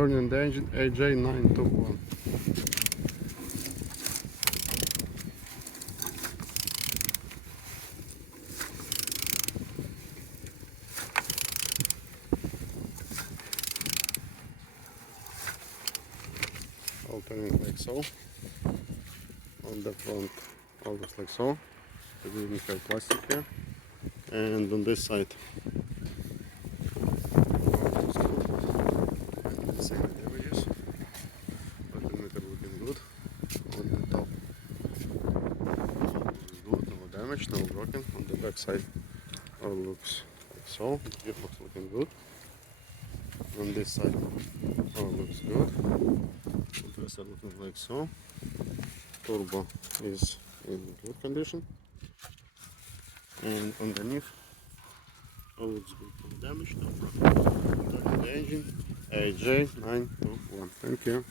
turning the engine AJ921. Opening like so. On the front, all looks like so. We didn't have plastic here. And on this side, the same damages, but the meter looking good. On the top, all looks good, no damage, no broken. On the back side, all looks like so. The gearbox looking good. On this side, all looks good. Compressor looking like so. Turbo is in good condition. And underneath, all looks good, no damage, no problem. The engine AJ921. Thank you.